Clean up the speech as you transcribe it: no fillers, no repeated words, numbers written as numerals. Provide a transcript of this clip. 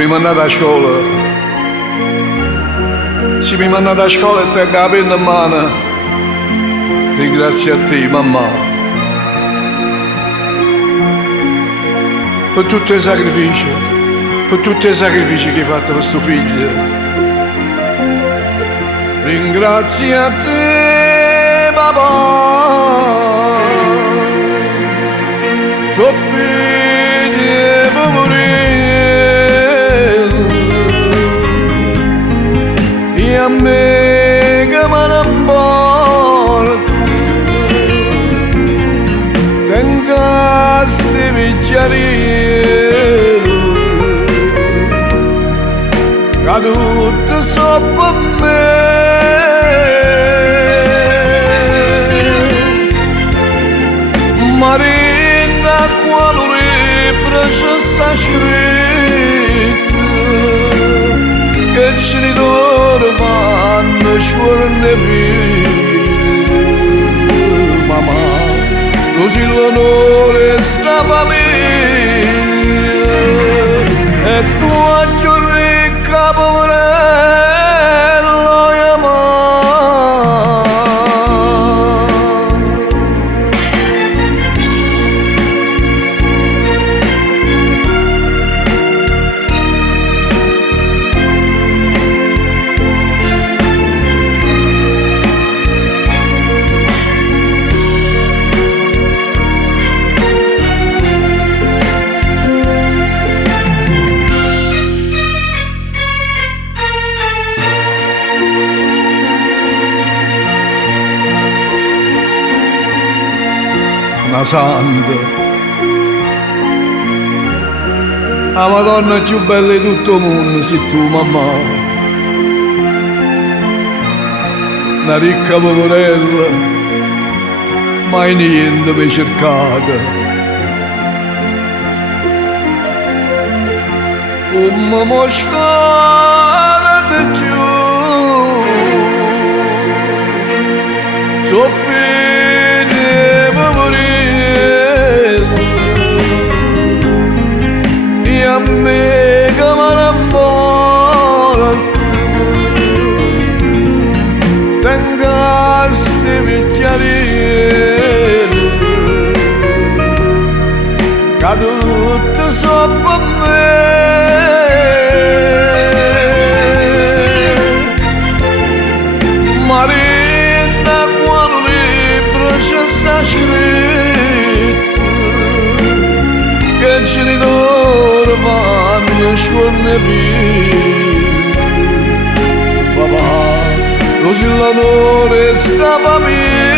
mi mandate a scuola. Se mi mandate a scuola e tengo la penna in mano, ringrazio a te, mamma, per tutti i sacrifici, che hai fatto per questo figlio. Ringrazio a te, papà, tuo figlio può morire, e a me che me ne importa, tengo sti bicchieri, che tutto so per me. Marina quale libro sta scritto che i genitori fanno scuola nei figli. Mamma, tu sei l'onore sta famiglia e tu hai più ricca poverello e una santa, la Madonna più bella di tutto il mondo sei tu, mamma, una ricca poverella, mai niente mi cercata, come moscata di più, soffrire per morire. A me che me ne importa, tengo sti bicchieri che tutto so per me. Marina quale libro ci sta scritto che i genitori fanno scuola nei figli. Papà, tu sei l'onore sta famiglia